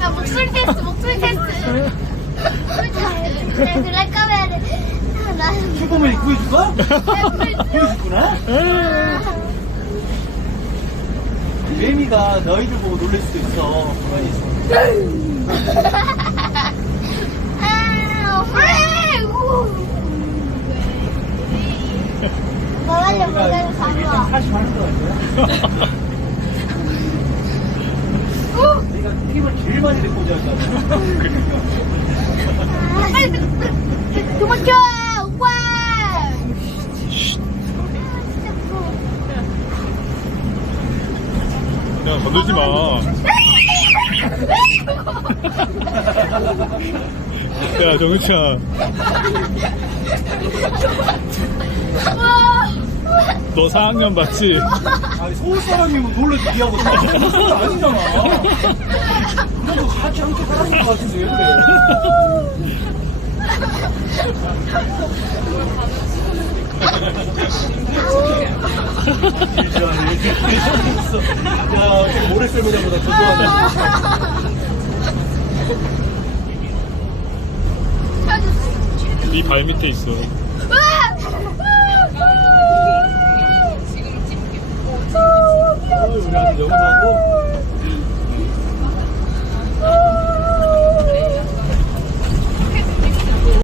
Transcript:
야, 목소리 테스트, 목소리 테스트. 내 블랙 카메라를. 슈퍼맨이 구해줄까? 구해줬구나? 매미가 너희들 보고 놀랄 수도 있어. 가만히 있어. 너한테 모자를 사줘. 다시 하는 거 같아. 내가 힘을 제일 많이 내고 오잖아. 도망쳐, 오빠. 야, 건들지 마. 야, 정은찬. 너 4학년 맞지? 아니, 서울 사람이면 놀라서 니하고 서울 사람 아니잖아. 그래도 같이 함께 살았을 것 같은데, 왜 그래? 야, 모래썰매장보다 더 좋아하네. 네 발 밑에 있어. 우리 아직 영어하고